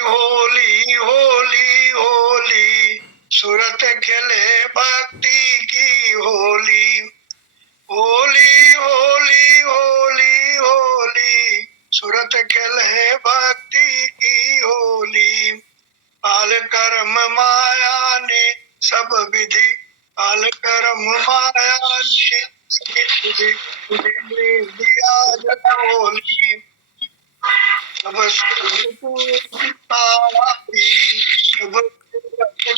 होली होली होली, सूरत खेले भक्ति की होली। होली होली होली होली, सूरत खेले भक्ति की होली। काल कर्म माया ने सब विधि, काल कर्म माया ने सब विधि दिया जग होली। सब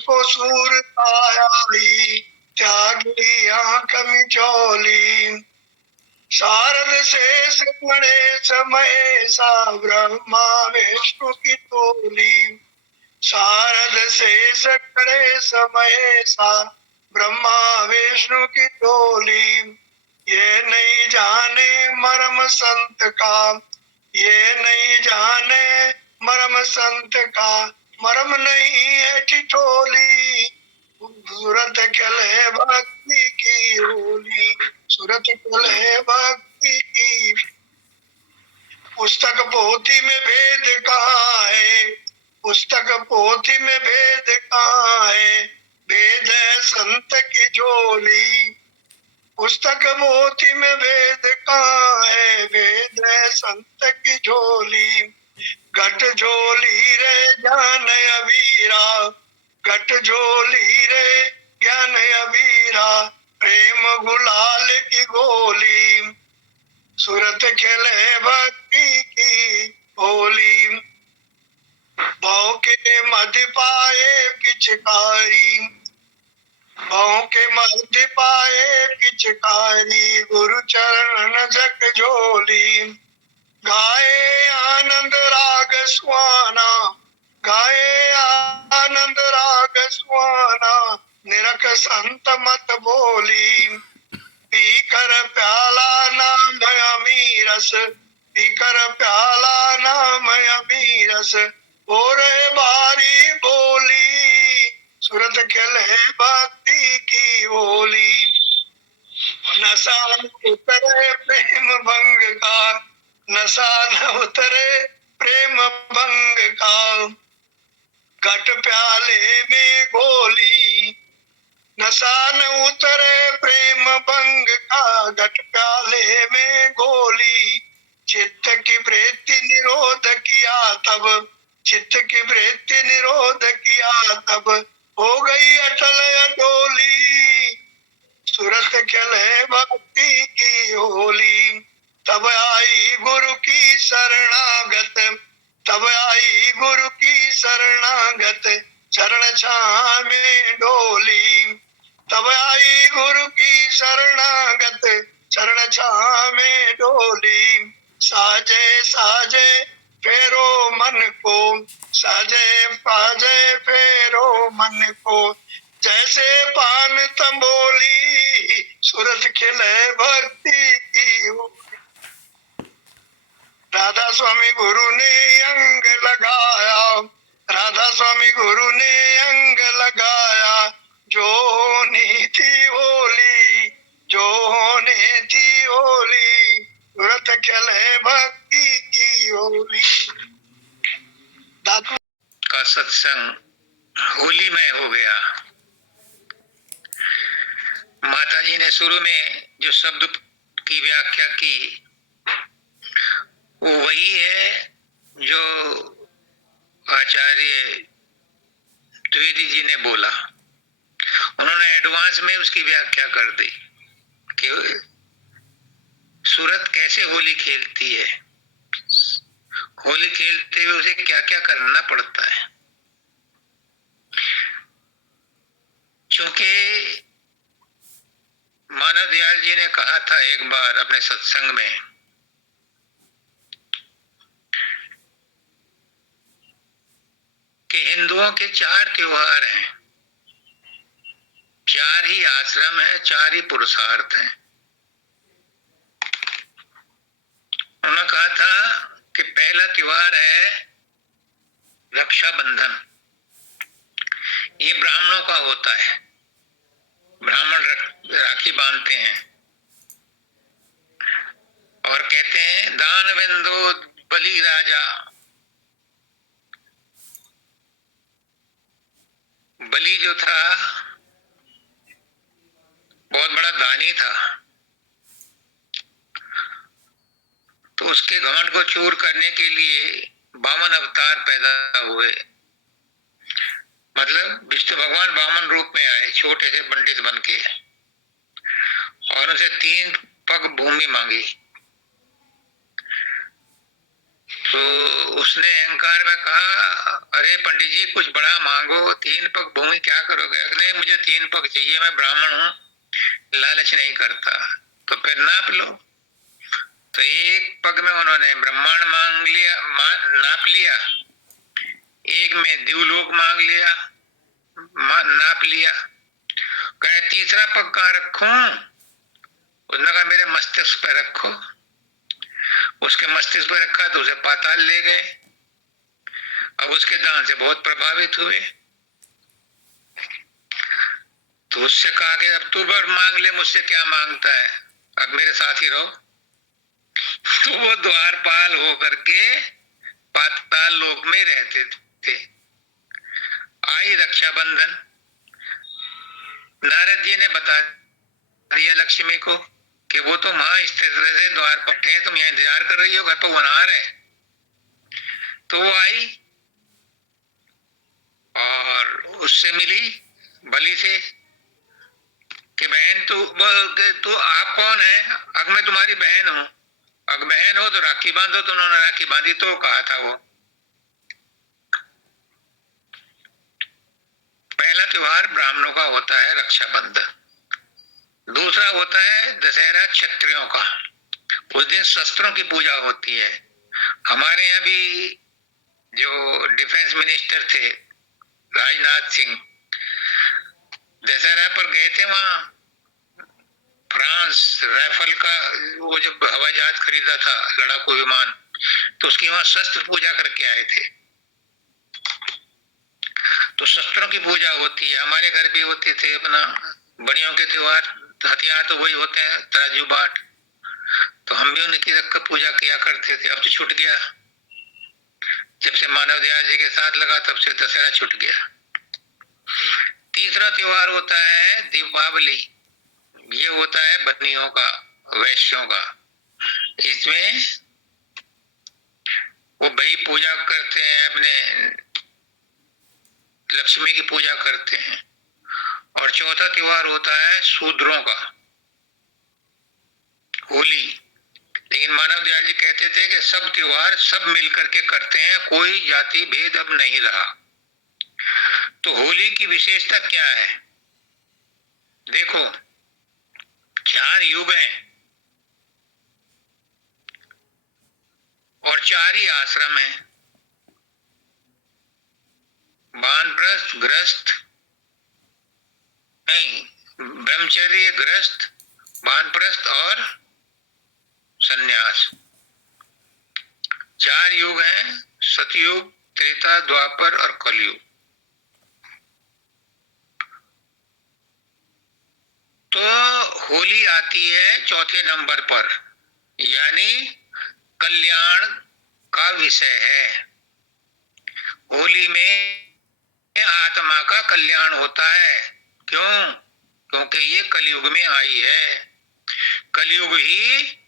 को सूर आई, त्यागी आंख मिचौली। शारद शेष गणेश महेशा, ब्रह्मा विष्णु की टोली। शारद शेष गणेश महेशा, ब्रह्मा विष्णु की टोली। ये नहीं जाने मर्म संत का, ये नहीं जाने मर्म संत का, मर्म नहीं है ठिठोली। सूरत खेले भक्ति की होली, सूरत खेले भक्ति की। पुस्तक पोथी में भेद कहाँ है, पुस्तक पोथी में भेद कहाँ है, भेद है संत की झोली। पुस्तक पोथी में भेद कहाँ है, भेद है संत की झोली। घट झोली रे ज्ञान अबीरा, घट झोली रे ज्ञान अबीरा, प्रेम गुलाल की गोली। सूरत खेले भक्ति की होली। भाव के मध्य पाए पिचकारी, भाव के मध्य पाए पिचकारी, गुरु चरण जग झोली। गाए आनंद राग सुहाना, गाए आनंद राग सुहाना, निरख संत मत बोली। पीकर प्याला नाम अमीरस, पीकर प्याला नाम अमीरस, हो रहे बारी बोली। सूरत खेले भक्ति की होली। नशा न उतरे प्रेम भंग का, नशा न उतरे प्रेम भंग का, घट प्याले में गोली। नशा न उतरे प्रेम भंग का, घट प्याले में गोली। चित्त की वृत्ति निरोध किया तब, चित्त की वृत्ति निरोध किया तब, हो गई अटल अडोली। सूरत खेले भक्ति की होली। तब आई गुरु की शरणागत, तब आई गुरु की शरणागत, चरण छाह में डोली। तब आई गुरु की शरणागत, चरण छाह में डोली। साजे साजे फेरो मन को, साजे साजे फेरो मन को, जैसे पान तंबोली। सूरत खेले भक्ति की होली। राधा स्वामी गुरु ने अंग लगाया, राधा स्वामी गुरु ने अंग लगाया, जो होनी थी होली, जो होने थी होली। सूरत खेले भक्ति की होली। दादू का सत्संग होली में हो गया। माताजी ने शुरू में जो शब्द की व्याख्या की वो वही है जो आचार्य द्विवेदी जी ने बोला। उन्होंने एडवांस में उसकी व्याख्या कर दी कि सूरत कैसे होली खेलती है, होली खेलते हुए उसे क्या क्या करना पड़ता है। क्योंकि मानव दयाल जी ने कहा था एक बार अपने सत्संग में कि हिंदुओं के 4 त्योहार हैं, 4 ही आश्रम है, 4 ही पुरुषार्थ हैं। उन्होंने कहा था कि पहला त्योहार है रक्षाबंधन। ये ब्राह्मणों का होता है, ब्राह्मण राखी बांधते हैं और कहते हैं दान बिंदु बलि राजा, बलि जो था बहुत बड़ा दानी था, तो उसके घमंड को चूर करने के लिए वामन अवतार पैदा हुए। मतलब विष्णु भगवान वामन रूप में आए, छोटे से पंडित बन के, और उनसे 3 पग भूमि मांगी। तो उसने अहंकार में कहा, अरे पंडित जी कुछ बड़ा मांगो, 3 पग भूमि क्या करोगे? नहीं, मुझे 3 पग चाहिए, मैं ब्राह्मण हूँ, लालच नहीं करता। तो फिर नाप लो। तो 1 पग में उन्होंने ब्रह्मांड मांग लिया, नाप लिया, 1 में द्युलोक मांग लिया, नाप लिया। कहे 3रा पग कहाँ रखूं? उसने कहा मेरे मस्तिष्क पे रखो। उसके मस्तिष्क पे रखा तो उसे पाताल ले गए। अब उसके दान से बहुत प्रभावित हुए, तो उससे कहा कि अब तू बर मांग ले, मुझसे क्या मांगता है, अब मेरे साथ ही रहो। तो वो द्वारपाल होकर के पाताल लोक में रहते थे। आई रक्षाबंधन, नारद जी ने बता दिया लक्ष्मी को कि वो तो वहां स्थित से द्वार पर है, तुम यहाँ इंतजार कर रही हो, घर पर वनार है। तो वो आई और उससे मिली बलि से कि बहन तू आप कौन है? अग मैं तुम्हारी बहन हूं। अग बहन हो तो राखी बांधो। तो उन्होंने राखी बांधी। तो कहा था वो पहला त्योहार ब्राह्मणों का होता है रक्षाबंधन। दूसरा होता है दशहरा क्षत्रियों का। उस दिन शस्त्रों की पूजा होती है। हमारे यहाँ भी जो डिफेंस मिनिस्टर थे राजनाथ सिंह, दशहरा पर गए थे वहां। फ्रांस राइफल का वो जब हवाई जहाज खरीदा था, लड़ाकू विमान, तो उसकी वहां शस्त्र पूजा करके आए थे। तो शस्त्रों की पूजा होती है। हमारे घर भी होते थे अपना बड़ियों के त्योहार, हथियार तो वही होते हैं, तराजू बाट। तो हम भी उनकी रख पूजा किया करते थे। अब तो छूट गया, जब से मानव दयाल जी के साथ लगा तब से दशहरा छूट गया। तीसरा त्योहार होता है दीपावली। ये होता है बनियों का, वैश्यों का। इसमें वो भाई पूजा करते हैं, अपने लक्ष्मी की पूजा करते हैं। और चौथा त्योहार होता है शूद्रों का, होली। लेकिन मानव दयाल जी कहते थे कि सब त्योहार सब मिलकर के करते हैं, कोई जाति भेद अब नहीं रहा। तो होली की विशेषता क्या है? देखो, 4 युग हैं और 4 ही आश्रम हैं, वानप्रस्थ, गृहस्थ नहीं, ब्रह्मचर्य, गृहस्थ, वानप्रस्थ और सन्यास। 4 युग हैं, सतयुग, त्रेता, द्वापर और कलयुग। तो होली आती है चौथे नंबर पर, यानी कल्याण का विषय है। होली में आत्मा का कल्याण होता है। क्यों? क्योंकि ये कलयुग में आई है। कलयुग ही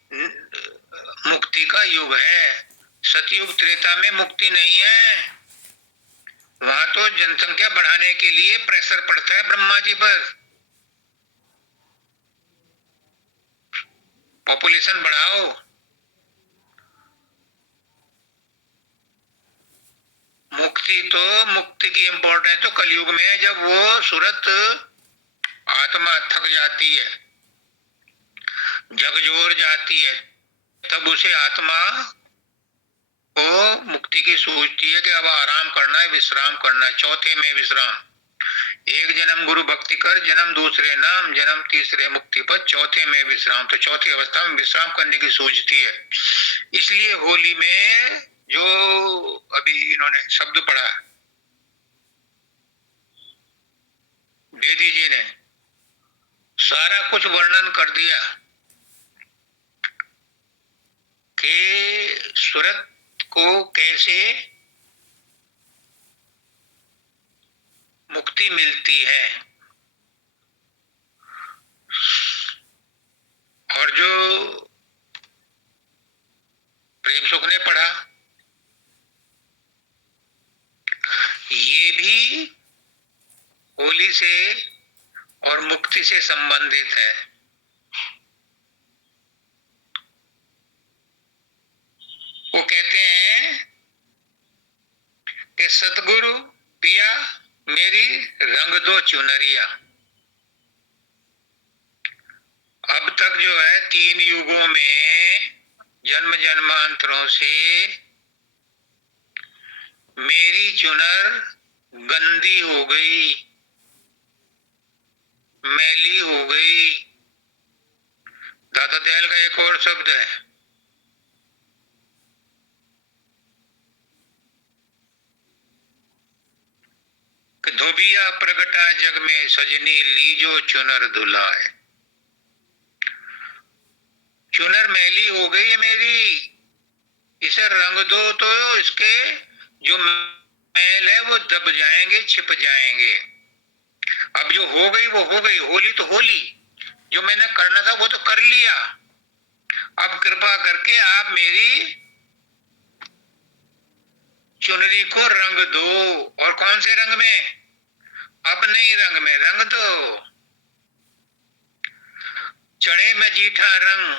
मुक्ति का युग है। सतयुग त्रेता में मुक्ति नहीं है। वहां तो जनसंख्या बढ़ाने के लिए प्रेशर पड़ता है ब्रह्मा जी पर, पॉपुलेशन बढ़ाओ। मुक्ति की इंपॉर्टेंस तो कलयुग में है, जब वो सूरत आत्मा थक जाती है, झकझोर जाती है, तब उसे आत्मा को मुक्ति की सूझती है कि अब आराम करना है, विश्राम करना है। चौथे में विश्राम। 1 जन्म गुरु भक्ति कर, जन्म दूसरे नाम, जन्म तीसरे मुक्ति पर, चौथे में विश्राम। तो चौथी अवस्था में विश्राम करने की सूझती है। इसलिए होली में जो अभी इन्होंने शब्द पढ़ा वेदी जी ने, सारा कुछ वर्णन कर दिया कि सूरत को कैसे मुक्ति मिलती है। और जो प्रेम सुख ने पढ़ा, ये भी होली से और मुक्ति से संबंधित है। वो कहते हैं कि सतगुरु पिया मेरी रंग दो चुनरिया। अब तक जो है 3 युगों में जन्म जन्मांतरों से मेरी चुनर गंदी हो गई, मैली हो गई। दादा दयाल का एक और शब्द है, कि धोबिया प्रगटा जग में सजनी लीजो चुनर धुलाए। चुनर मैली हो गई है मेरी, इसे रंग दो तो इसके जो मैल है वो दब जाएंगे, छिप जाएंगे। अब जो हो गई वो हो गई, होली तो होली, जो मैंने करना था वो तो कर लिया। अब कृपा करके आप मेरी चुनरी को रंग दो। और कौन से रंग में? अपने ही रंग में रंग दो। चढ़े में जीठा रंग,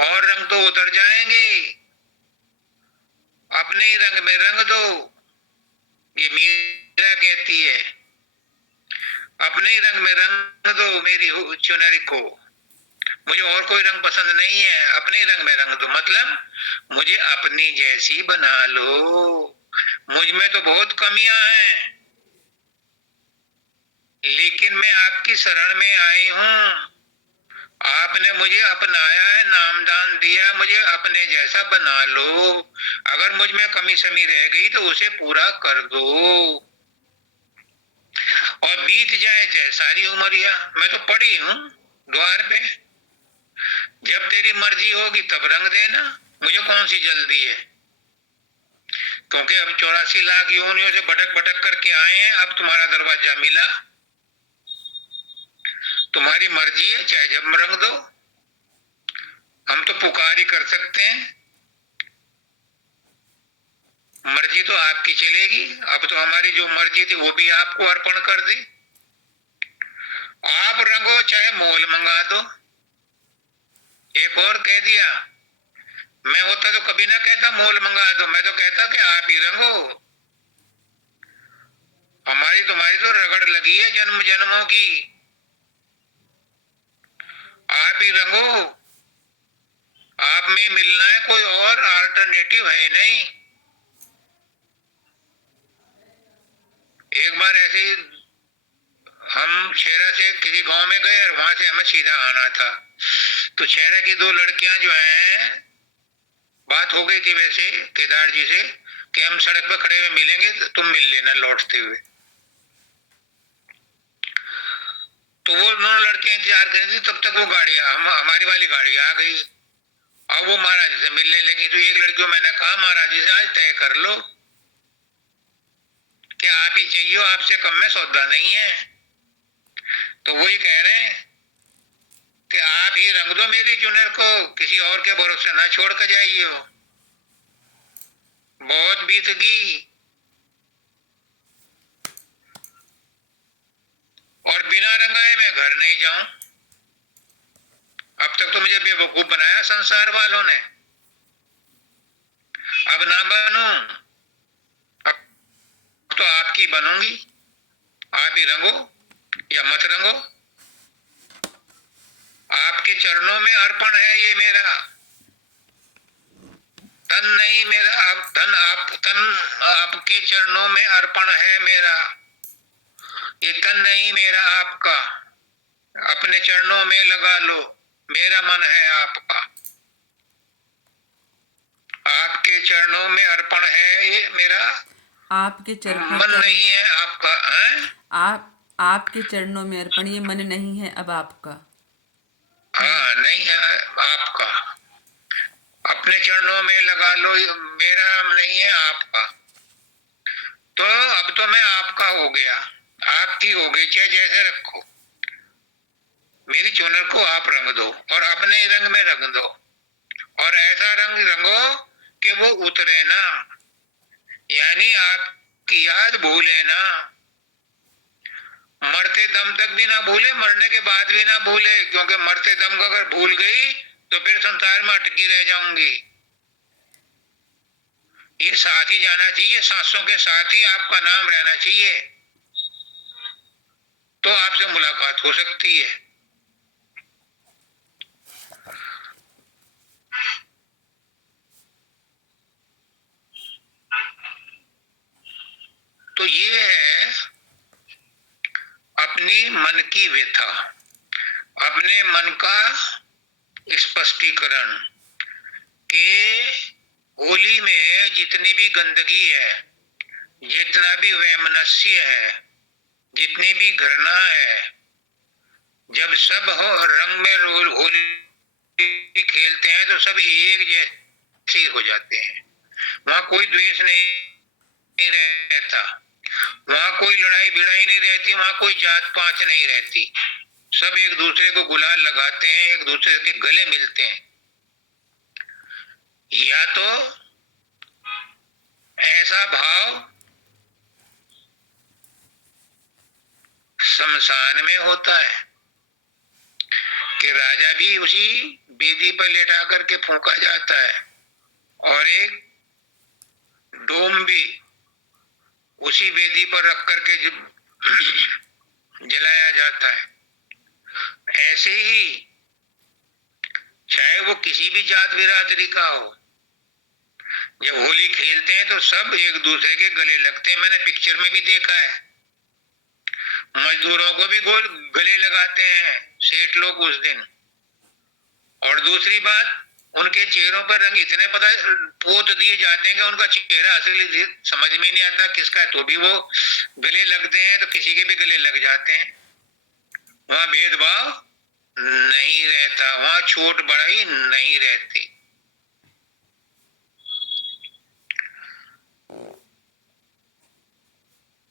और रंग तो उतर जाएंगे, अपने ही रंग में रंग दो। ये मीरा कहती है, अपने ही रंग में रंग दो मेरी चुनरी को। मुझे और कोई रंग पसंद नहीं है, अपने ही रंग में रंग दो। मतलब मुझे अपनी जैसी बना लो। मुझ में तो बहुत कमियां हैं, लेकिन मैं आपकी शरण में आई हूं। आपने मुझे अपनाया है, नामदान दिया, मुझे अपने जैसा बना लो। अगर मुझ में कमी शमी रह गई तो उसे पूरा कर दो, और बीत जाए चाहे सारी उमरिया। मैं तो पड़ी हूं द्वार पे, जब तेरी मर्जी होगी तब रंग देना, मुझे कौन सी जल्दी है। क्योंकि अब 84 लाख योनियों से भटक भटक करके आए हैं, अब तुम्हारा दरवाजा मिला, तुम्हारी मर्जी है, चाहे जब रंग दो। हम तो पुकार ही कर सकते हैं, मर्जी तो आपकी चलेगी। अब तो हमारी जो मर्जी थी वो भी आपको अर्पण कर दी। आप रंगो चाहे मोल मंगा दो। एक और कह दिया, मैं होता तो कभी ना कहता मोल मंगा दो, मैं तो कहता कि आप ही रंगो। हमारी तुम्हारी तो रगड़ लगी है जन्म जन्मों की, आप ही रंगो। आप में मिलना है, कोई और अल्टरनेटिव है नहीं। एक बार ऐसे ही हम शेरा से किसी गांव में गए और वहां से हमें सीधा आना था। तो शेरा की 2 लड़कियां जो हैं, बात हो गई थी वैसे केदार जी से कि हम सड़क पर खड़े हुए मिलेंगे, तुम मिल लेना लौटते हुए। तो वो दोनों लड़कियां इंतजार कर रही थी, तब तक वो गाड़ी हमारी वाली गाड़ी आ गई। अब वो महाराज जी से मिलने लगी। तो एक लड़की को मैंने कहा, महाराज जी से आज तय कर लो कि आप ही चाहिए, आपसे कम में सौदा नहीं है। तो वही कह रहे हैं कि आप ही रंग दो मेरी चुनर को, किसी और के भरोसे ना छोड़ कर जाइए हो। बहुत बीत गई और बिना रंगाए मैं घर नहीं जाऊं। अब तक तो मुझे बेवकूफ बनाया संसार वालों ने, अब ना बनूं, अब तो आपकी बनूंगी। आप ही रंगो या मत रंगो, आपके चरणों में अर्पण है ये मेरा तन, नहीं मेरा आप धन, आप तन आपके चरणों में अर्पण है मेरा। ये तन नहीं मेरा आपका, अपने चरणों में लगा लो, मेरा मन है आपका। आपके चरणों में अर्पण है ये मेरा, आपके चरणों मन नहीं है आपका है? आपके चरणों में अर्पण, ये मन नहीं है अब आपका। हाँ, नहीं है आपका, अपने चरणों में लगा लो, मेरा नहीं है आपका। तो अब तो मैं आपका हो गया, आपकी हो गई, चाहे जैसे रखो, मेरी चुनर को आप रंग दो और अपने रंग में रंग दो, और ऐसा रंग रंगो कि वो उतरे ना, यानी आपकी याद भूले ना, मरते दम तक भी ना भूले, मरने के बाद भी ना भूले, क्योंकि मरते दम को अगर भूल गई तो फिर संसार में अटकी रह जाऊंगी। ये साथ ही जाना चाहिए, सांसों के साथ ही आपका नाम रहना चाहिए, तो आपसे मुलाकात हो सकती है। तो ये है अपनी मन की व्यथा, अपने मन का स्पष्टीकरण कि होली में जितनी भी गंदगी है, जितना भी वैमनस्य है, जितनी भी घृणा है, जब सब हो रंग में होली खेलते हैं तो सब एक जैसे हो जाते हैं। वहां कोई द्वेष नहीं रहता, वहां कोई लड़ाई भिड़ाई नहीं रहती, वहां कोई जात पात नहीं रहती, सब एक दूसरे को गुलाल लगाते हैं, एक दूसरे के गले मिलते हैं। या तो ऐसा भाव शमशान में होता है कि राजा भी उसी वेदी पर लेटा करके फूंका जाता है, और एक डोम भी उसी वेदी पर रख करके जलाया जाता है। ऐसे ही चाहे वो किसी भी जात बिरादरी का हो, जब होली खेलते हैं तो सब एक दूसरे के गले लगते हैं। मैंने पिक्चर में भी देखा है, मजदूरों को भी गले लगाते हैं सेठ लोग उस दिन। और दूसरी बात, उनके चेहरों पर रंग इतने पता पोत दिए जाते हैं कि उनका चेहरा असली समझ में नहीं आता किसका है, तो भी वो गले लगते हैं, तो किसी के भी गले लग जाते हैं। वहां भेदभाव नहीं रहता, वहां छोट बड़ाई नहीं रहती।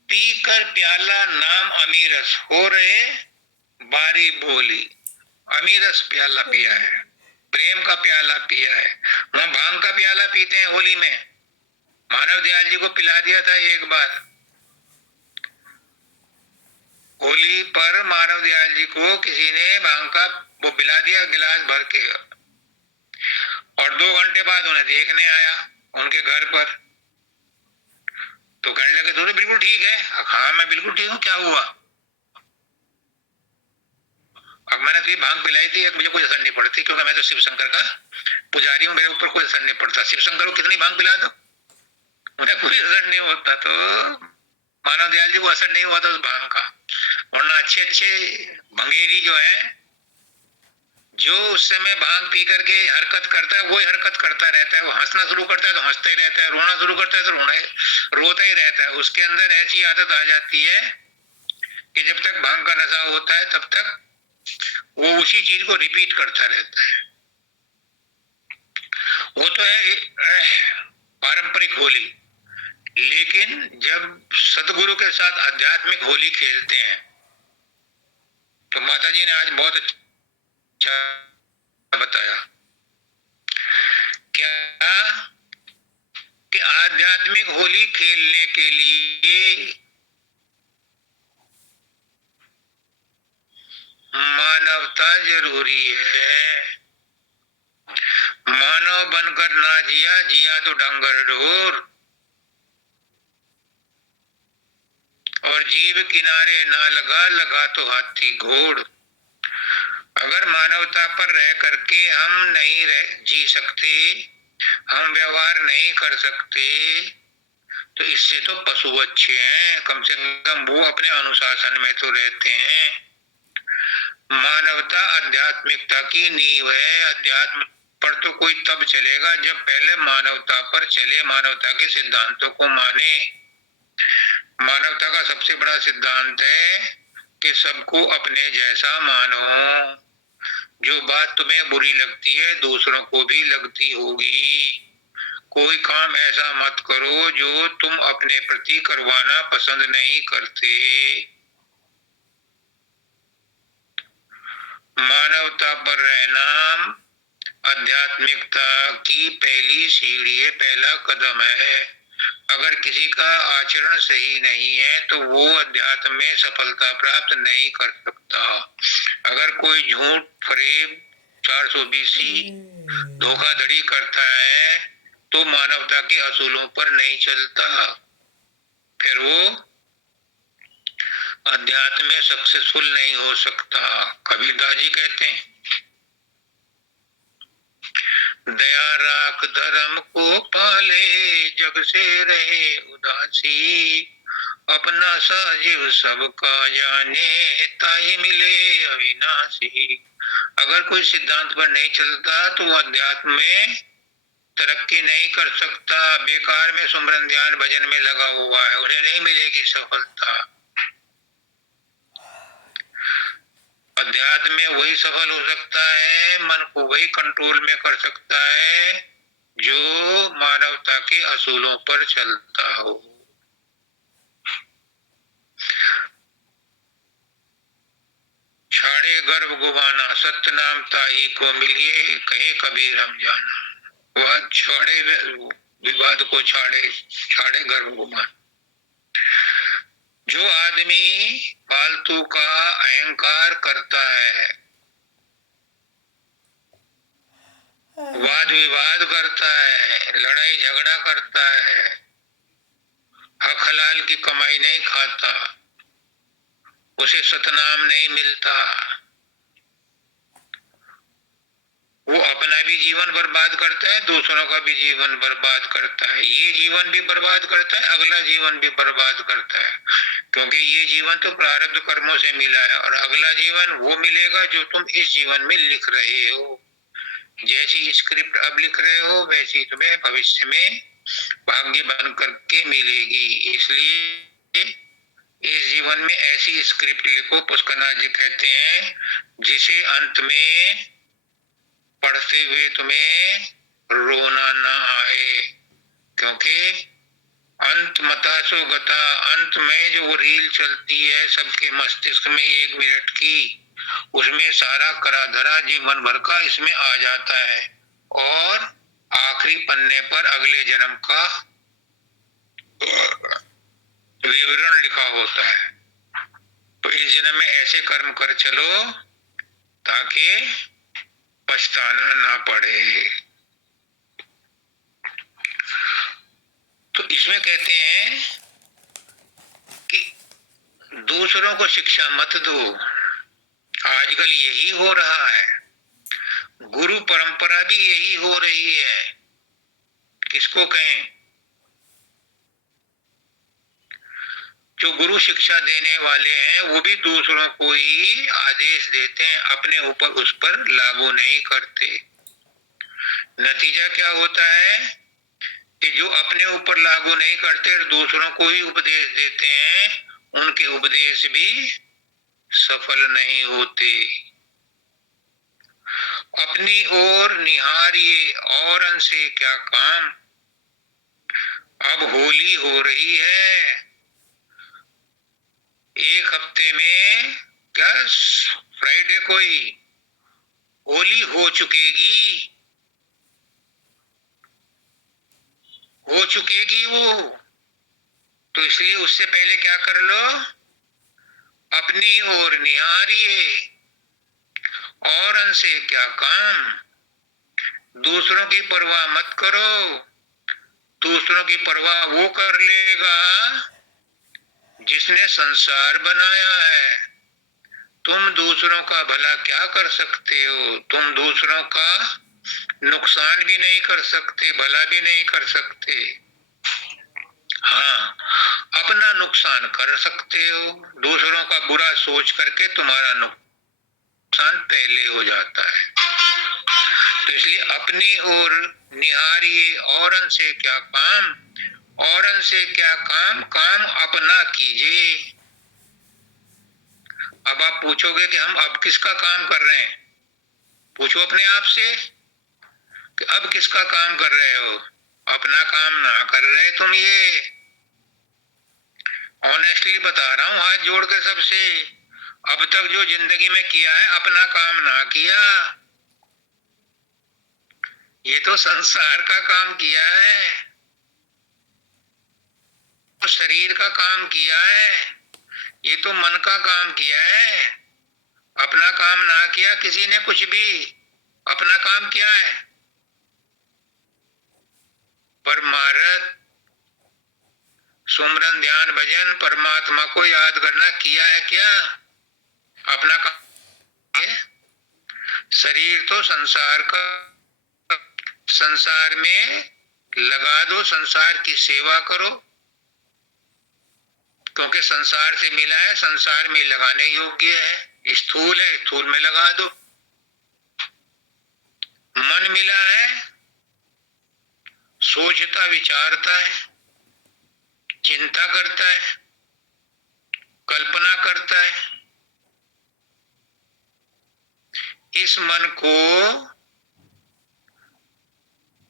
पीकर प्याला नाम अमीरस, हो रहे बारी बोली। अमीरस प्याला पिया है, प्रेम का प्याला पिया है। वहां भांग का प्याला पीते हैं होली में। मानव दयाल जी को पिला दिया था एक बार होली पर, मानव दयाल जी को किसी ने भांग का वो पिला दिया गिलास भर के, और 2 घंटे बाद उन्हें देखने आया उनके घर पर, तो कहने लगे तो बिल्कुल ठीक है। हाँ मैं बिल्कुल ठीक हूँ, क्या हुआ? अब मैंने तो ये भांग पिलाई थी, मुझे कोई असर नहीं पड़ती, क्योंकि मैं तो शिव शंकर का पुजारी हूँ, मेरे ऊपर कोई असर नहीं पड़ता। शिव शंकर को कितनी भांग पिला दो, मुझे कोई असर नहीं होता। तो मानव दयाल जी को असर नहीं हुआ था उस भांग का, वरना अच्छे अच्छे भंगेरी जो है, जो उस समय भांग पी करके हरकत करता है वही हरकत करता रहता है। वो हंसना शुरू करता है तो हंसता ही रहता है, रोना शुरू करता है तो रोता ही रहता है। उसके अंदर ऐसी आदत आ जाती है कि जब तक भांग का नशा होता है तब तक वो उसी चीज को रिपीट करता रहता है। वो तो है पारंपरिक होली, लेकिन जब सदगुरु के साथ आध्यात्मिक होली खेलते हैं तो माता जी ने आज बहुत अच्छा बताया क्या कि आध्यात्मिक होली खेलने के लिए मानवता जरूरी है। मानव बनकर ना जिया, जिया तो डंगर ढोर, और जीव किनारे ना लगा, लगा तो हाथी घोड़। अगर मानवता पर रह करके हम नहीं जी सकते, हम व्यवहार नहीं कर सकते, तो इससे तो पशु अच्छे हैं, कम से कम वो अपने अनुशासन में तो रहते हैं। मानवता आध्यात्मिकता की नींव है। अध्यात्म पर तो कोई तब चलेगा जब पहले मानवता पर चले, मानवता के सिद्धांतों को माने। मानवता का सबसे बड़ा सिद्धांत है कि सबको अपने जैसा मानो। जो बात तुम्हें बुरी लगती है दूसरों को भी लगती होगी, कोई काम ऐसा मत करो जो तुम अपने प्रति करवाना पसंद नहीं करते। मानवता पर रहना आध्यात्मिकता की पहली सीढ़ी है, पहला कदम है। अगर किसी का आचरण सही नहीं है तो वो अध्यात्म में सफलता प्राप्त नहीं कर सकता। अगर कोई झूठ, फरेब, 420 धोखाधड़ी करता है तो मानवता के असूलों पर नहीं चलता, फिर वो अध्यात्म में सक्सेसफुल नहीं हो सकता। कबीरदास जी कहते हैं, दया राख धर्म को पाले, जग से रहे उदासी, अपना साजिब सबका जाने, ताहि मिले अविनाशी। अगर कोई सिद्धांत पर नहीं चलता तो वो अध्यात्म में तरक्की नहीं कर सकता। बेकार में सुमरन ध्यान भजन में लगा हुआ है, उसे नहीं मिलेगी सफलता। अध्यात्म में वही सफल हो सकता है, मन को वही कंट्रोल में कर सकता है जो मानवता के असूलों पर चलता हो। छाड़े गर्भ गुमाना, सत्य नाम ताही को मिलिए, कहे कबीर हम जाना। वह छाड़े विवाद को छाड़े गर्भ गुमान। जो आदमी फालतू का अहंकार करता है, वाद विवाद करता है, लड़ाई झगड़ा करता है, हक हलाल की कमाई नहीं खाता, उसे सतनाम नहीं मिलता, वो अपना भी जीवन बर्बाद करता है, दूसरों का भी जीवन बर्बाद करता है। ये जीवन भी बर्बाद करता है, अगला जीवन भी बर्बाद करता है, क्योंकि ये जीवन तो प्रारब्ध कर्मों से मिला है और अगला जीवन वो मिलेगा जो तुम इस जीवन में लिख रहे हो। जैसी स्क्रिप्ट अब लिख रहे हो वैसी तुम्हें भविष्य में भाग्य बन करके मिलेगी। इसलिए इस जीवन में ऐसी स्क्रिप्ट लिखो, पुष्करनाथ जी कहते हैं, जिसे अंत में पढ़ते हुए तुम्हें रोना ना आए, क्योंकि अंत मतासो गता, अंत में जो वो रील चलती है सबके मस्तिष्क में 1 मिनट की, उसमें सारा करा धरा जीवन भर का इसमें आ जाता है और आखिरी पन्ने पर अगले जन्म का विवरण लिखा होता है। तो इस जन्म में ऐसे कर्म कर चलो ताकि पछताना ना पड़े। तो इसमें कहते हैं कि दूसरों को शिक्षा मत दो। आजकल यही हो रहा है, गुरु परंपरा भी यही हो रही है। किसको कहें? जो गुरु शिक्षा देने वाले हैं वो भी दूसरों को ही आदेश देते हैं, अपने ऊपर उस पर लागू नहीं करते। नतीजा क्या होता है कि जो अपने ऊपर लागू नहीं करते और दूसरों को ही उपदेश देते हैं, उनके उपदेश भी सफल नहीं होते। अपनी ओर निहारिए औरन से क्या काम, अब होली हो रही है, एक हफ्ते में क्या फ्राइडे कोई होली हो चुकेगी वो, तो इसलिए उससे पहले क्या कर लो, अपनी ओर निहारिए औरन से क्या काम, दूसरों की परवाह मत करो। दूसरों की परवाह वो कर लेगा जिसने संसार बनाया है। तुम दूसरों का भला क्या कर सकते हो? तुम दूसरों का नुकसान भी नहीं कर सकते, भला भी नहीं कर सकते। हाँ, अपना नुकसान कर सकते हो, दूसरों का बुरा सोच करके तुम्हारा नुकसान पहले हो जाता है। तो इसलिए अपनी ओर निहारिए औरन से क्या काम, औरन से क्या काम, काम अपना कीजिए। अब आप पूछोगे कि हम अब किसका काम कर रहे हैं? पूछो अपने आप से कि अब किसका काम कर रहे हो? अपना काम ना कर रहे तुम, ये ऑनेस्टली बता रहा हूं हाथ जोड़ के सबसे। अब तक जो जिंदगी में किया है अपना काम ना किया, ये तो संसार का काम किया है, तो शरीर का काम किया है, ये तो मन का काम किया है। अपना काम ना किया किसी ने कुछ भी, अपना काम क्या है? परमार्थ, सुमरन, ध्यान, भजन, परमात्मा को याद करना किया है क्या? अपना काम है। शरीर तो संसार का, संसार में लगा दो, संसार की सेवा करो, क्योंकि संसार से मिला है, संसार में लगाने योग्य है। स्थूल है, स्थूल में लगा दो। मन मिला है, सोचता विचारता है, चिंता करता है, कल्पना करता है। इस मन को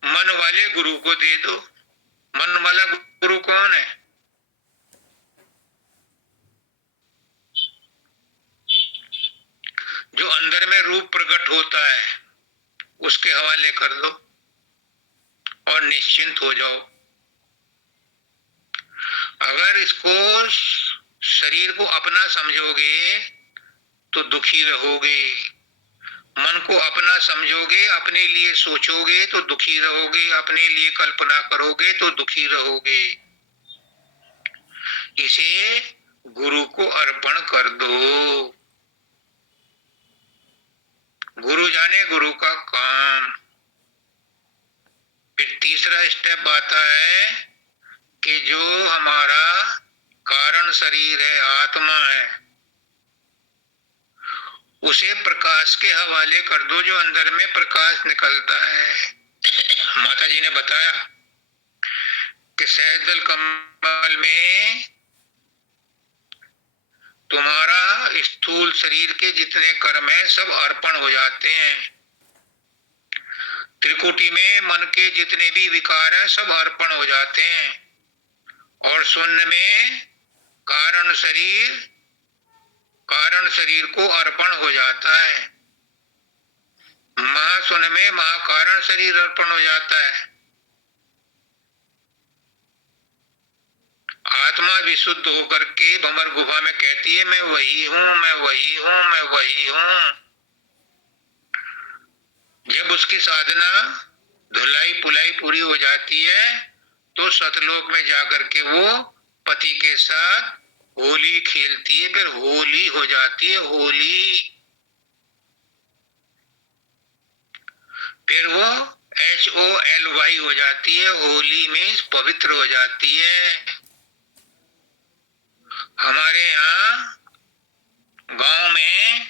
मन वाले गुरु को दे दो। मन वाला गुरु कौन है? जो अंदर में रूप प्रकट होता है, उसके हवाले कर दो और निश्चिंत हो जाओ। अगर इसको, शरीर को अपना समझोगे तो दुखी रहोगे, मन को अपना समझोगे, अपने लिए सोचोगे तो दुखी रहोगे, अपने लिए कल्पना करोगे तो दुखी रहोगे। इसे गुरु को अर्पण कर दो। गुरु जाने गुरु का काम। फिर तीसरा स्टेप आता है कि जो हमारा कारण शरीर है, आत्मा है, उसे प्रकाश के हवाले कर दो, जो अंदर में प्रकाश निकलता है। माता जी ने बताया कि सहजल कमल में तुम्हारा स्थूल शरीर के जितने कर्म हैं सब अर्पण हो जाते हैं। त्रिकुटी में मन के जितने भी विकार हैं सब अर्पण हो जाते हैं। और शून्य में कारण शरीर को अर्पण हो जाता है। महाशून्य में महाकारण शरीर अर्पण हो जाता है। आत्मा विशुद्ध होकर के भंवर गुफा में कहती है, मैं वही हूं, मैं वही हूं, मैं वही हूं। जब उसकी साधना धुलाई पुलाई पूरी हो जाती है तो सतलोक में जाकर के वो पति के साथ होली खेलती है। फिर होली हो जाती है, होली। फिर वो HOLY हो जाती है, होली मीन्स पवित्र हो जाती है। हमारे यहाँ गांव में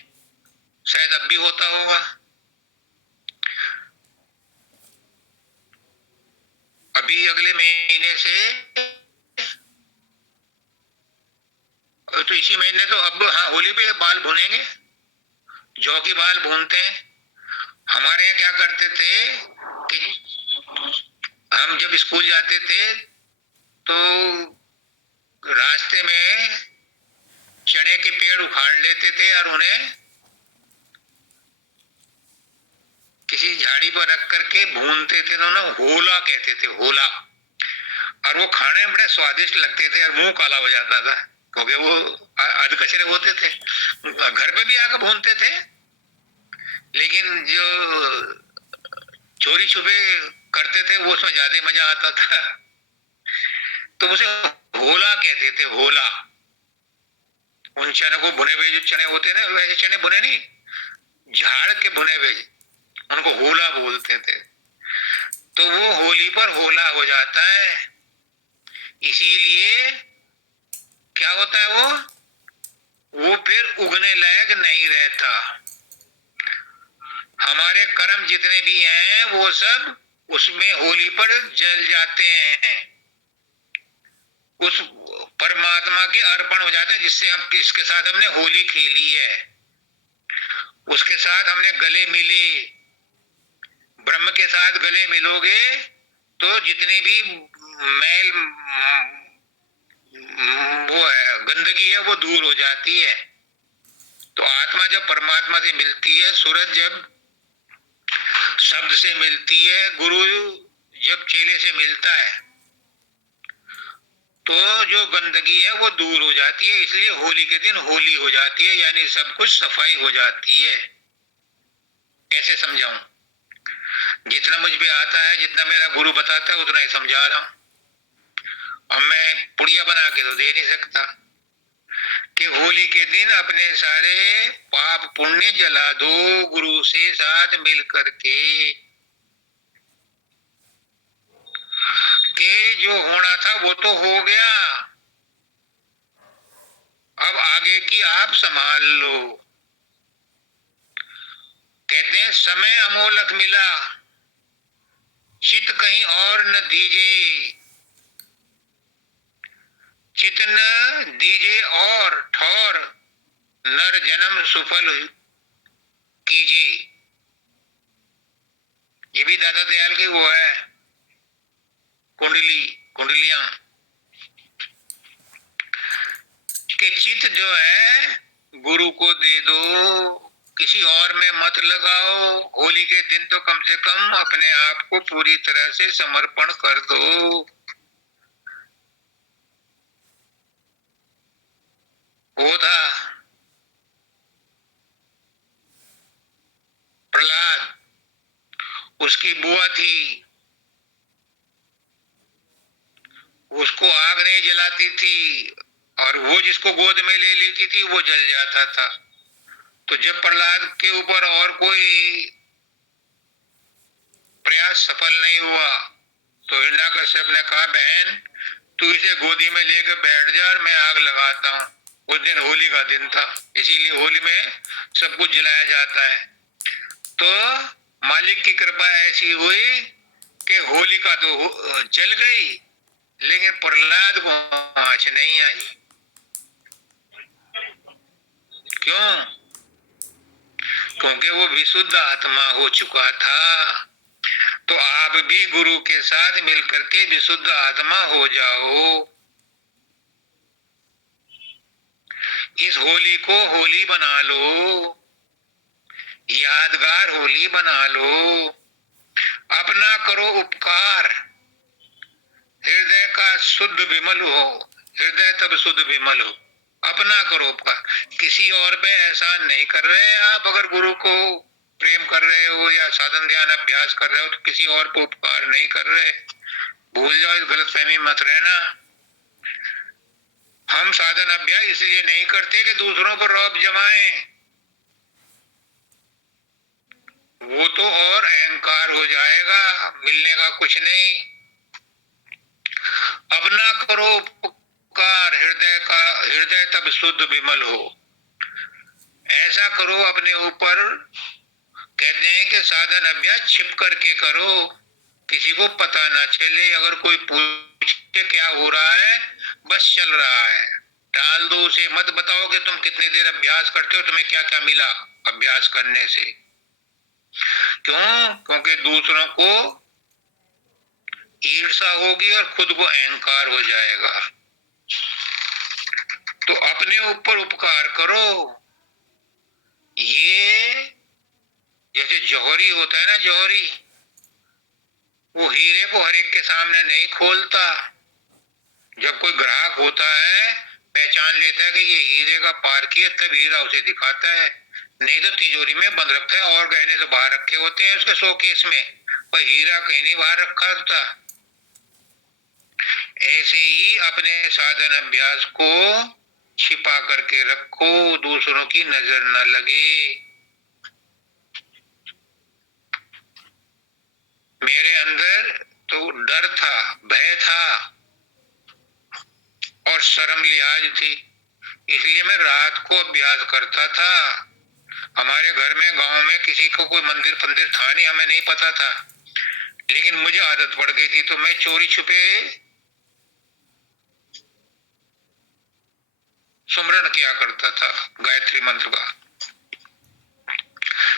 शायद अब भी होता होगा, अभी अगले महीने से, तो इसी महीने तो अब, हाँ, होली पे बाल भुनेंगे, जौ की बाल भूनते हैं। हमारे यहाँ क्या करते थे कि हम जब स्कूल जाते थे तो रास्ते में चने के पेड़ उखाड़ लेते थे और उन्हें किसी झाड़ी पर रख करके भूनते थे। उन्हें होला कहते थे, होला। और वो खाने में बड़े स्वादिष्ट लगते थे और मुंह काला हो जाता था, क्योंकि वो अधकचरे होते थे। घर पे भी आकर भूनते थे, लेकिन जो चोरी छुपे करते थे वो उसमें ज्यादा मजा आता था। तो उसे होला कहते थे, होला। उन चने को भुने हुए जो चने होते ना, वैसे चने भुने नहीं, झाड़ के भुने हुए, उनको होला बोलते थे। तो वो होली पर होला हो जाता है। इसीलिए क्या होता है, वो फिर उगने लायक नहीं रहता। हमारे कर्म जितने भी हैं वो सब उसमें होली पर जल जाते हैं, उस परमात्मा के अर्पण हो जाते हैं, जिससे हम, किसके साथ हमने होली खेली है, उसके साथ हमने गले मिले। ब्रह्म के साथ गले मिलोगे तो जितनी भी मैल वो है, गंदगी है, वो दूर हो जाती है। तो आत्मा जब परमात्मा से मिलती है, सूरज जब शब्द से मिलती है, गुरु जब चेले से मिलता है, तो जो गंदगी है वो दूर हो जाती है। इसलिए होली के दिन होली हो जाती है, यानी सब कुछ सफाई हो जाती है। कैसे समझाऊं? जितना मुझ पे आता है, जितना मेरा गुरु बताता है, उतना ही समझा रहा हूं। अब मैं पुड़िया बना के तो दे नहीं सकता कि होली के दिन अपने सारे पाप पुण्य जला दो गुरु से साथ मिल करके, कि जो होना था वो तो हो गया, अब आगे की आप संभाल लो। कहते हैं समय अमोलक मिला, चित कहीं और न दीजे, चित न दीजे और ठौर नर जन्म सुफल कीजिए। ये भी दादा दयाल की वो है कुंडलियां, कि चित जो है गुरु को दे दो, किसी और में मत लगाओ। होली के दिन तो कम से कम अपने आप को पूरी तरह से समर्पण कर दो। वो था प्रहलाद, उसकी बुआ थी, उसको आग नहीं जलाती थी, और वो जिसको गोद में ले लेती थी वो जल जाता था। तो जब प्रहलाद के ऊपर और कोई प्रयास सफल नहीं हुआ, तो हिरण्यकश्यप ने कहा, बहन तू इसे गोदी में लेकर बैठ जा और मैं आग लगाता हूँ। उस दिन होली का दिन था, इसीलिए होली में सब कुछ जलाया जाता है। तो मालिक की कृपा ऐसी हुई कि होलिका तो जल गई, लेकिन प्रहलाद को आंच नहीं आई। क्यों? क्योंकि वो विशुद्ध आत्मा हो चुका था। तो आप भी गुरु के साथ मिलकर के विशुद्ध आत्मा हो जाओ। इस होली को होली बना लो, यादगार होली बना लो। अपना करो उपकार, हृदय का शुद्ध विमल हो, हृदय तब शुद्ध विमल हो। अपना करो उपकार, किसी और पे एहसान नहीं कर रहे आप। अगर गुरु को प्रेम कर रहे हो या साधन ध्यान अभ्यास कर रहे हो, तो किसी और को उपकार नहीं कर रहे। भूल जाओ, इस गलतफहमी मत रहना। हम साधन अभ्यास इसलिए नहीं करते कि दूसरों पर रौब जमाएं, वो तो और अहंकार हो जाएगा, मिलने का कुछ नहीं। अपना करो उपकार, हृदय तब शुद्ध विमल हो। ऐसा करो अपने ऊपर। कहते हैं कि साधन अभ्यास छिप करके करो, किसी को पता ना चले। अगर कोई पूछे क्या हो रहा है, बस चल रहा है, टाल दो उसे। मत बताओ कि तुम कितनी देर अभ्यास करते हो, तुम्हें क्या क्या मिला अभ्यास करने से। क्यों? क्योंकि दूसरों को ईर्ष्या होगी और खुद को अहंकार हो जाएगा। तो अपने ऊपर उपकार करो। ये जैसे जौहरी होता है ना, जौहरी वो हीरे को हर एक के सामने नहीं खोलता। जब कोई ग्राहक होता है, पहचान लेता है कि ये हीरे का पारखी है, तब हीरा उसे दिखाता है। नहीं तो तिजोरी में बंद रखता है, और गहने तो बाहर रखे होते हैं उसके शोकेस में, पर हीरा कहीं नहीं बाहर रखा होता। ऐसे ही अपने साधन अभ्यास को छिपा करके रखो, दूसरों की नजर न लगे। मेरे अंदर तो डर था, भय था और शर्म लिहाज थी, इसलिए मैं रात को अभ्यास करता था। हमारे घर में गांव में किसी को कोई मंदिर फंदिर था नहीं, हमें नहीं पता था, लेकिन मुझे आदत पड़ गई थी। तो मैं चोरी छुपे सुमरन किया करता था गायत्री मंत्र का।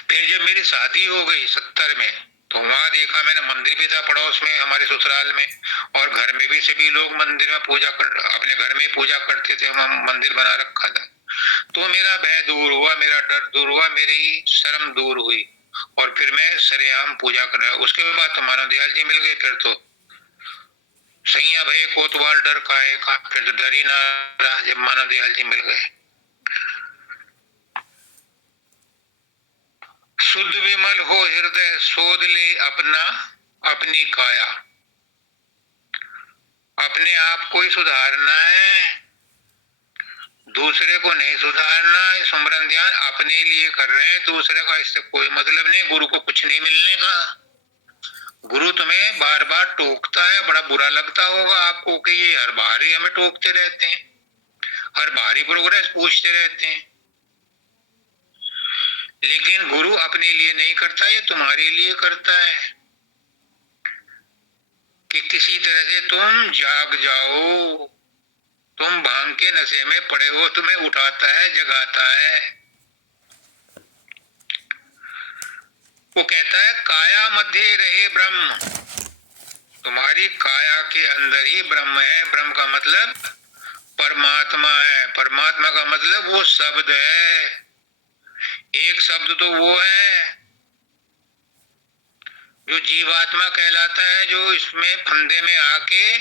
फिर जब मेरी शादी हो गई 70 में, तो वहां देखा मैंने, मंदिर भी था पड़ोस में हमारे ससुराल में, और घर में भी सभी लोग मंदिर में पूजा कर, अपने घर में पूजा करते थे, मंदिर बना रखा था। तो मेरा भय दूर हुआ, मेरा डर दूर हुआ, मेरी शर्म दूर हुई, और फिर मैं सरेआम पूजा कर रहा। उसके बाद तो मानव दयाल जी मिल गए, फिर तो सैया भय कोतवाल डर काहे का, फिर तो डर ही ना रहा जब मानव दयाल जी मिल गए। शुद्ध विमल हो हृदय, शोध ले अपना अपनी काया। अपने आप को ही सुधारना है, दूसरे को नहीं सुधारना है। सुमरन ध्यान अपने लिए कर रहे हैं, दूसरे का इससे कोई मतलब नहीं। गुरु को कुछ नहीं मिलने का। गुरु तुम्हें बार बार टोकता है, बड़ा बुरा लगता होगा आपको कि ये हर बार ही हमें टोकते रहते हैं, हर बार ही प्रोग्रेस पूछते रहते हैं। लेकिन गुरु अपने लिए नहीं करता, ये तुम्हारे लिए करता है कि किसी तरह से तुम जाग जाओ। तुम भांग के नशे में पड़े हो, तुम्हें उठाता है, जगाता है। वो कहता है काया मध्य रहे ब्रह्म, तुम्हारी काया के अंदर ही ब्रह्म है। ब्रह्म का मतलब परमात्मा है, परमात्मा का मतलब वो शब्द है। एक शब्द तो वो है जो जीवात्मा कहलाता है, जो इसमें फंदे में आके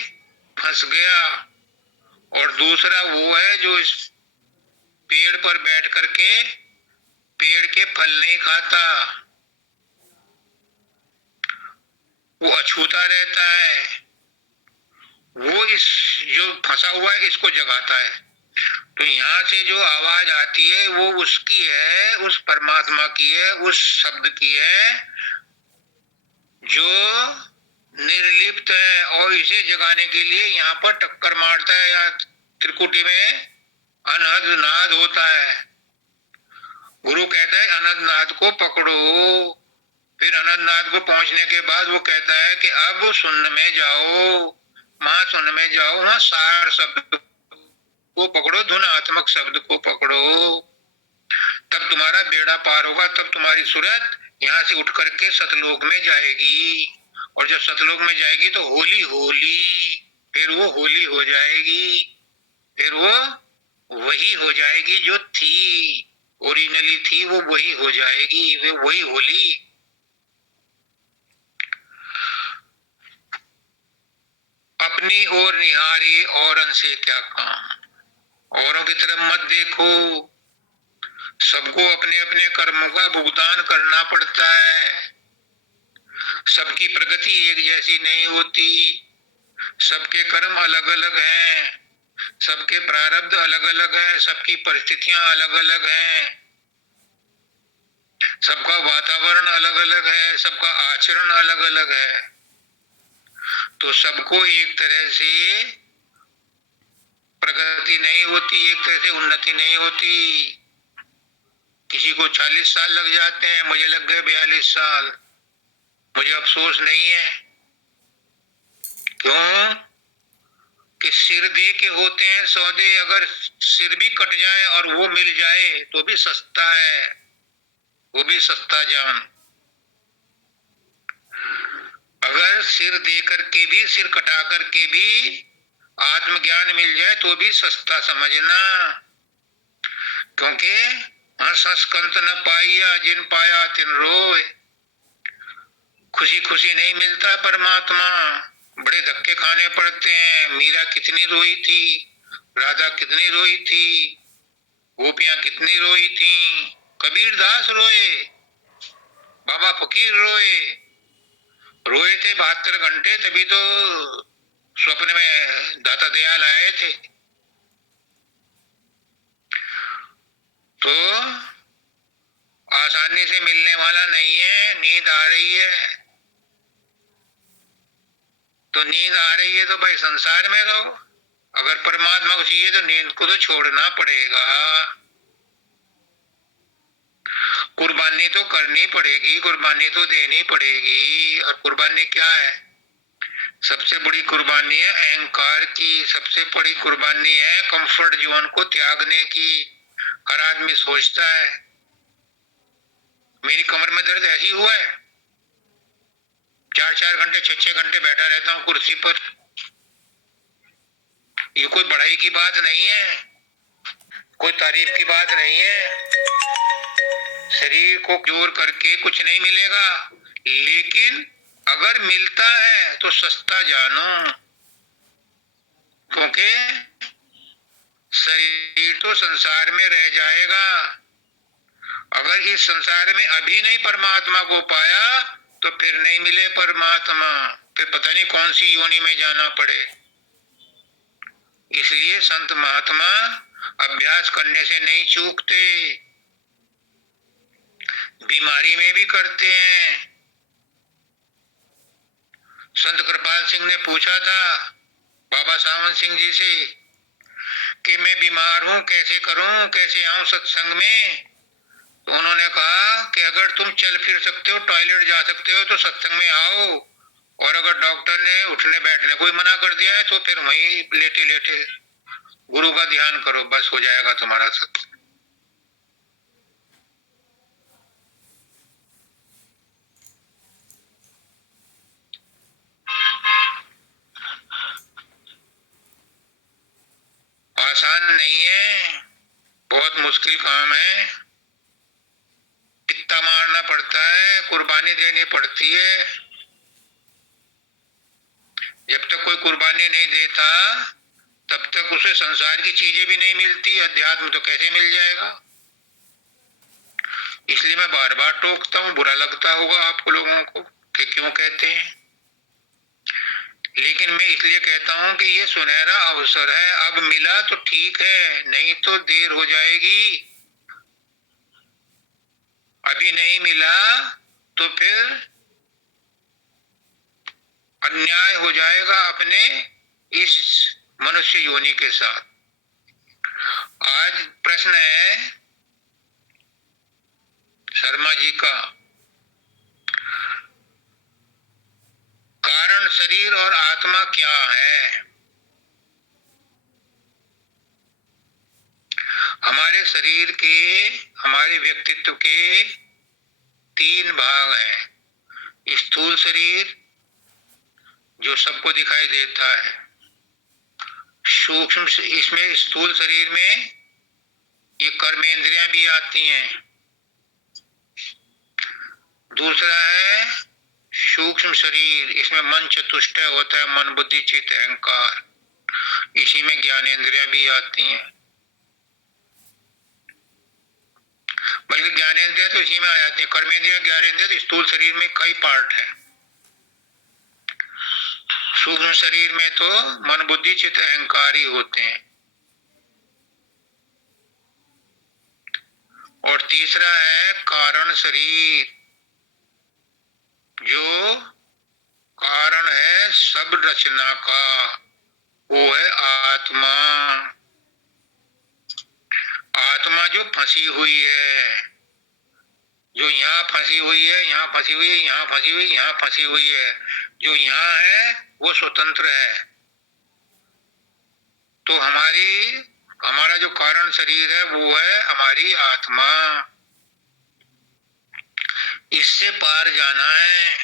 फंस गया, और दूसरा वो है जो इस पेड़ पर बैठ करके पेड़ के फल नहीं खाता, वो अछूता रहता है। वो इस जो फंसा हुआ है इसको जगाता है। तो यहाँ से जो आवाज आती है वो उसकी है, उस परमात्मा की है, उस शब्द की है जो निर्लिप्त है, और इसे जगाने के लिए यहाँ पर टक्कर मारता है, या त्रिकुटी में अनहद नाद होता है। गुरु कहता है अनंत नाद को पकड़ो। फिर अनंत नाद को पहुंचने के बाद वो कहता है कि अब शून्य में जाओ, महाशून्य में जाओ, वहां सार शब्द को पकड़ो, धुनात्मक शब्द को पकड़ो, तब तुम्हारा बेड़ा पार होगा। तब तुम्हारी सूरत यहाँ से उठ करके सतलोक में जाएगी, और जब सतलोक में जाएगी तो होली होली, फिर वो होली हो जाएगी, फिर वो वही हो जाएगी जो थी, ओरिजिनली थी, वो वही हो जाएगी, वे वही होली। अपनी ओर निहारिए, औरन से क्या काम, औरों की तरफ मत देखो। सबको अपने अपने कर्मों का भुगतान करना पड़ता है। सबकी प्रगति एक जैसी नहीं होती, सबके कर्म अलग अलग हैं, सबके प्रारब्ध अलग अलग हैं, सबकी परिस्थितियां अलग अलग हैं, सबका वातावरण अलग अलग है, सबका आचरण अलग अलग है। तो सबको एक तरह से प्रगति नहीं होती, एक तरह से उन्नति नहीं होती। किसी को 40 साल लग जाते हैं, मुझे लग गए 42 साल, मुझे अफसोस नहीं है। क्यों कि सिर दे के होते हैं सौदे, अगर सिर भी कट जाए और वो मिल जाए तो भी सस्ता है, वो भी सस्ता जान। अगर सिर दे करके भी, सिर कटा करके भी आत्मज्ञान मिल जाए तो भी सस्ता समझना, क्योंकि हंस हंस कंत न पाइया, जिन पाया तिन रोए। खुशी खुशी नहीं मिलता परमात्मा, बड़े धक्के खाने पड़ते हैं। मीरा कितनी रोई थी, राधा कितनी रोई थी, गोपियां कितनी रोई थी, कबीर दास रोए, बाबा फकीर रोए, रोए थे 72 घंटे, तभी तो स्वप्न में दाता दयाल आए थे। तो आसानी से मिलने वाला नहीं है। नींद आ रही है तो नींद आ रही है तो भाई संसार में रहो, अगर परमात्मा को चाहिए तो नींद को तो छोड़ना पड़ेगा, कुर्बानी तो करनी पड़ेगी, कुर्बानी तो देनी पड़ेगी। और कुर्बानी क्या है? सबसे बड़ी कुर्बानी है अहंकार की, सबसे बड़ी कुर्बानी है कंफर्ट जोन को त्यागने की। हर आदमी सोचता है मेरी कमर में दर्द ऐसी हुआ है, 4-4 घंटे 6-6 घंटे बैठा रहता हूँ कुर्सी पर। ये कोई बड़ाई की बात नहीं है, कोई तारीफ की बात नहीं है। शरीर को जोर करके कुछ नहीं मिलेगा, लेकिन अगर मिलता है तो सस्ता जानो, क्योंकि शरीर तो संसार में रह जाएगा। अगर इस संसार में अभी नहीं परमात्मा को पाया तो फिर नहीं मिले परमात्मा, फिर पता नहीं कौन सी योनि में जाना पड़े। इसलिए संत महात्मा अभ्यास करने से नहीं चूकते, बीमारी में भी करते हैं। संत कृपाल सिंह ने पूछा था बाबा सावन सिंह जी से कि मैं बीमार हूं, कैसे करूं, कैसे आऊं सत्संग में। तो उन्होंने कहा कि अगर तुम चल फिर सकते हो, टॉयलेट जा सकते हो तो सत्संग में आओ, और अगर डॉक्टर ने उठने बैठने को ही मना कर दिया है तो फिर वहीं लेटे लेटे गुरु का ध्यान करो, बस हो जाएगा तुम्हारा सत्संग। आसान नहीं है, बहुत मुश्किल काम है। कितना मारना पड़ता है, कुर्बानी देनी पड़ती है। जब तक कोई कुर्बानी नहीं देता तब तक उसे संसार की चीजें भी नहीं मिलती, अध्यात्म तो कैसे मिल जाएगा। इसलिए मैं बार बार टोकता हूँ, बुरा लगता होगा आप लोगों को कि क्यों कहते हैं, लेकिन मैं इसलिए कहता हूँ कि ये सुनहरा अवसर है। अब मिला तो ठीक है, नहीं तो देर हो जाएगी। अभी नहीं मिला तो फिर अन्याय हो जाएगा अपने इस मनुष्य योनि के साथ। आज प्रश्न है शर्मा जी का, कारण शरीर और आत्मा क्या है। हमारे शरीर के, हमारे व्यक्तित्व के 3 भाग हैं। स्थूल शरीर जो सबको दिखाई देता है, सूक्ष्म, इसमें स्थूल शरीर में ये कर्मेंद्रियां भी आती हैं। दूसरा है सूक्ष्म शरीर, इसमें मन चतुष्टय होता है, मन बुद्धि चित्त अहंकार, इसी में ज्ञानेंद्रियां भी आती हैं। बल्कि ज्ञानेंद्रियां तो इसी में आ जाती है, कर्मेंद्रियां ज्ञानेंद्रियां तो स्थूल शरीर में कई पार्ट है। सूक्ष्म शरीर में तो मन बुद्धि चित्त अहंकार ही होते हैं। और तीसरा है कारण शरीर, जो कारण है सब रचना का, वो है आत्मा। आत्मा जो फंसी हुई है, जो यहाँ फंसी हुई है, यहाँ फंसी हुई है, यहाँ फंसी हुई, यहाँ फंसी हुई है। जो यहाँ है वो स्वतंत्र है। तो हमारा जो कारण शरीर है वो है हमारी आत्मा। इससे पार जाना है।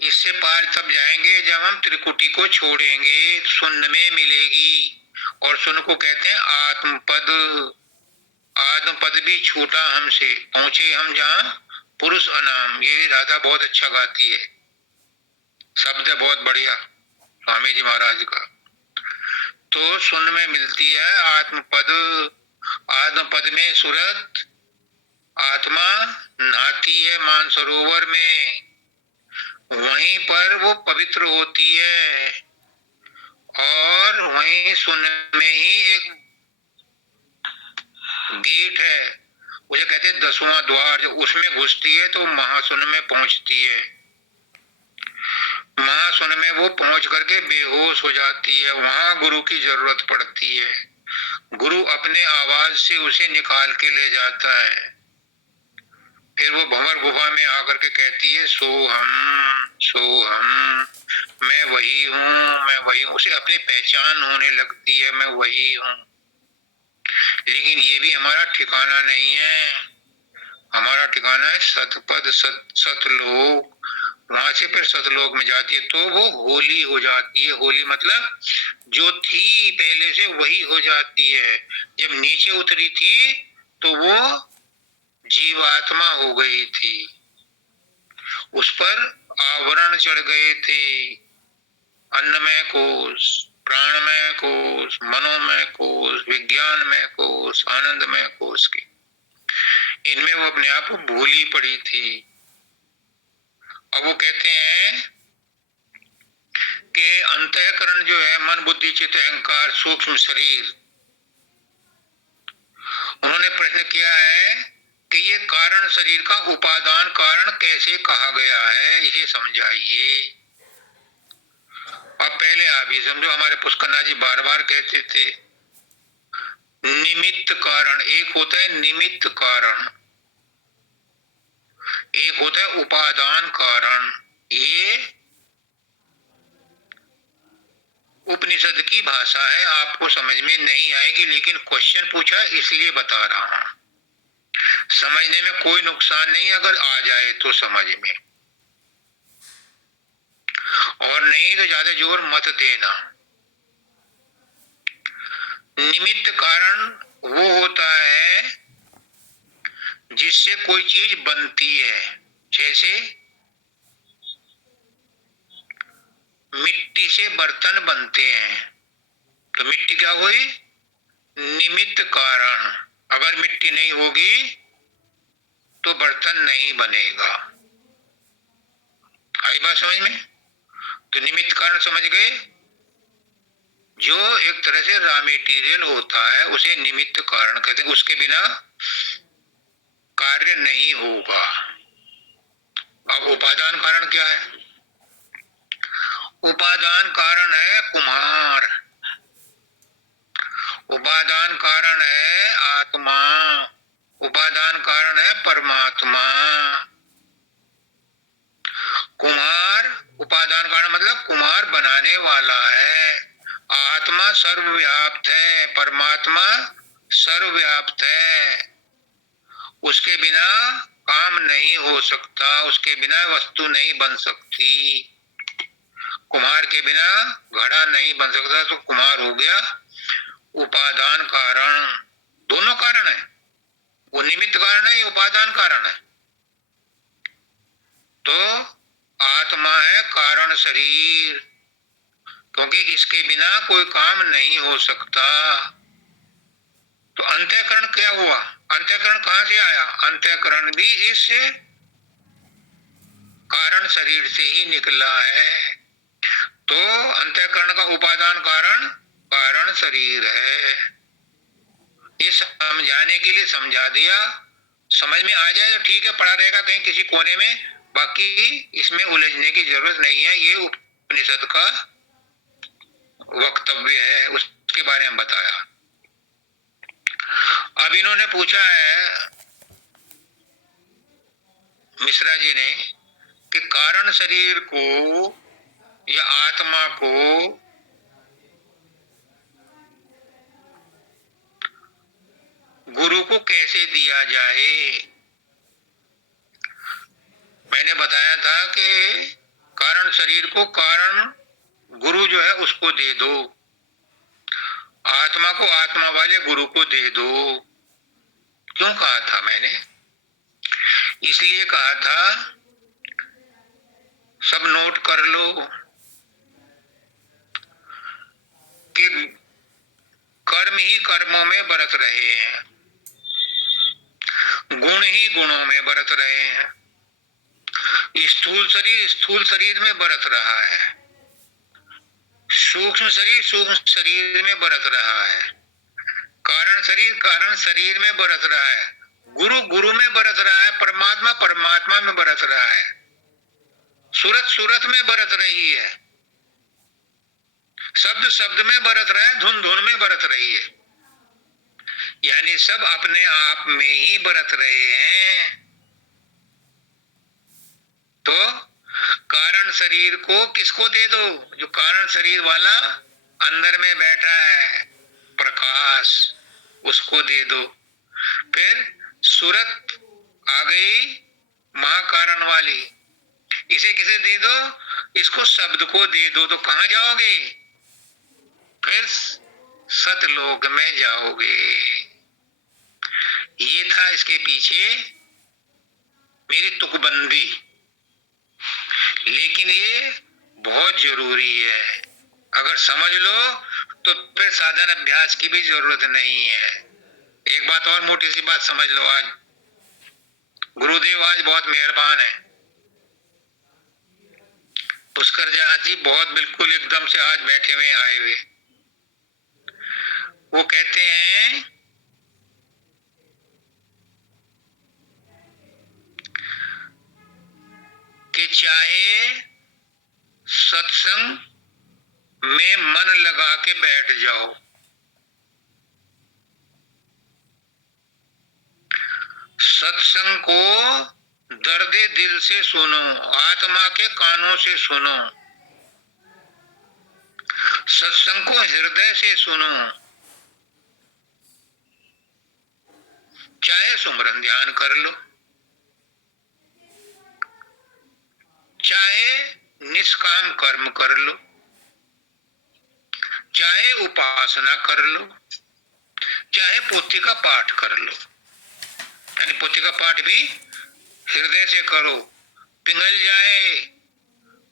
इससे पार तब जाएंगे जब हम त्रिकुटी को छोड़ेंगे, शून्य में मिलेगी। और शून्य को कहते हैं आत्मपद। आत्मपद भी छूटा हमसे, पहुंचे हम जहां पुरुष अनाम। ये राधा बहुत अच्छा गाती है, शब्द है बहुत बढ़िया स्वामी जी महाराज का। तो शून्य में मिलती है आत्मपद। आत्मपद में सुरत आत्मा नहाती है मानसरोवर में, वहीं पर वो पवित्र होती है। और वहीं शून्य में ही एक गेट है, उसे कहते हैं 10वां द्वार। जब उसमें घुसती है तो महाशून्य में पहुंचती है। महाशून्य में वो पहुंच करके बेहोश हो जाती है। वहां गुरु की जरूरत पड़ती है। गुरु अपने आवाज से उसे निकाल के ले जाता है। फिर वो भंवर गुफा में आकर के कहती है सो हम, मैं वही हूँ, मैं वही हूँ। उसे अपनी पहचान होने लगती है, मैं वही हूँ। लेकिन ये भी हमारा ठिकाना नहीं है। हमारा ठिकाना है सतपद सतलोक। वहां से फिर सतलोक में जाती है, तो वो होली हो जाती है। होली मतलब जो थी पहले से वही हो जाती है। जब नीचे उतरी थी तो वो जीवात्मा हो गई थी, उस पर आवरण चढ़ गए थे, अन्नमय कोश, प्राणमय कोश, मनोमय कोश, विज्ञानमय कोश, आनंदमय कोश के, इनमें वो अपने आप को भूली पड़ी थी। अब वो कहते हैं कि अंतःकरण जो है, मन बुद्धि चित्त अहंकार सूक्ष्म शरीर, उन्होंने प्रश्न किया है कि ये कारण शरीर का उपादान कारण कैसे कहा गया है, इसे समझाइए। अब पहले आप ही समझो। हमारे पुष्करनाथ जी बार बार कहते थे निमित्त कारण। एक होता है निमित्त कारण, एक होता है उपादान कारण। ये उपनिषद की भाषा है, आपको समझ में नहीं आएगी, लेकिन क्वेश्चन पूछा इसलिए बता रहा हूं। समझने में कोई नुकसान नहीं अगर आ जाए तो समझ में, और नहीं तो ज्यादा जोर मत देना। निमित्त कारण वो होता है जिससे कोई चीज बनती है। जैसे मिट्टी से बर्तन बनते हैं, तो मिट्टी क्या हुई? निमित्त कारण। अगर मिट्टी नहीं होगी तो बर्तन नहीं बनेगा। आई बात समझ में? तो निमित्त कारण समझ गए? जो एक तरह से रॉ मेटीरियल होता है उसे निमित्त कारण कहते हैं, उसके बिना कार्य नहीं होगा। अब उपादान कारण क्या है? उपादान कारण है कुम्हार, उपादान कारण है आत्मा, उपादान कारण है परमात्मा। कुम्हार उपादान कारण मतलब कुम्हार बनाने वाला है। आत्मा सर्वव्याप्त है, परमात्मा सर्वव्याप्त है। उसके बिना काम नहीं हो सकता, उसके बिना वस्तु नहीं बन सकती। कुम्हार के बिना घड़ा नहीं बन सकता, तो कुम्हार हो गया उपादान कारण। दोनों कारण है, वो निमित्त कारण है, ये उपादान कारण है। तो आत्मा है कारण शरीर, क्योंकि इसके बिना कोई काम नहीं हो सकता। तो अंतःकरण क्या हुआ? अंतःकरण कहां से आया? अंतःकरण भी इस कारण शरीर से ही निकला है। तो अंतःकरण का उपादान कारण कारण शरीर है। ये समझाने के लिए समझा दिया। समझ में आ जाए तो ठीक है, पड़ा रहेगा कहीं किसी कोने में, बाकी इसमें उलझने की जरूरत नहीं है। ये उपनिषद का वक्तव्य है, उसके बारे में बताया। अब इन्होंने पूछा है मिश्रा जी ने कि कारण शरीर को या आत्मा को गुरु को कैसे दिया जाए। मैंने बताया था कि कारण शरीर को कारण गुरु जो है उसको दे दो, आत्मा को आत्मा वाले गुरु को दे दो। क्यों कहा था मैंने? इसलिए कहा था, सब नोट कर लो कि कर्म ही कर्मों में बरत रहे हैं, गुण ही गुणों में बरत रहे हैं। स्थूल शरीर में बरत रहा है, सूक्ष्म शरीर में बरत रहा है, कारण शरीर में बरत रहा है, गुरु में बरत रहा है, परमात्मा में बरत रहा है, सूरत में बरत रही है, शब्द में बरत रहा है, धुन में बरत रही है। यानी सब अपने आप में ही बरत रहे हैं। तो कारण शरीर को किसको दे दो? जो कारण शरीर वाला अंदर में बैठा है प्रकाश, उसको दे दो। फिर सूरत आ गई महाकारण वाली, इसे किसे दे दो, इसको शब्द को दे दो, तो कहां जाओगे, फिर सतलोक में जाओगे। ये था इसके पीछे मेरी तुकबंदी, लेकिन ये बहुत जरूरी है। अगर समझ लो तो फिर साधन अभ्यास की भी जरूरत नहीं है। एक बात और मोटी सी बात समझ लो, आज गुरुदेव आज बहुत मेहरबान है। पुष्कर जहाज जी बहुत बिल्कुल एकदम से आज बैठे हुए आए हुए, वो कहते हैं कि चाहे सत्संग में मन लगा के बैठ जाओ, सत्संग को दर्दे दिल से सुनो, आत्मा के कानों से सुनो, सत्संग को हृदय से सुनो, चाहे सुमरन ध्यान कर लो, चाहे निष्काम कर्म कर लो, चाहे उपासना कर लो, चाहे पोथी का पाठ कर लो। यानी पोथी का पाठ भी हृदय से करो, पिघल जाए,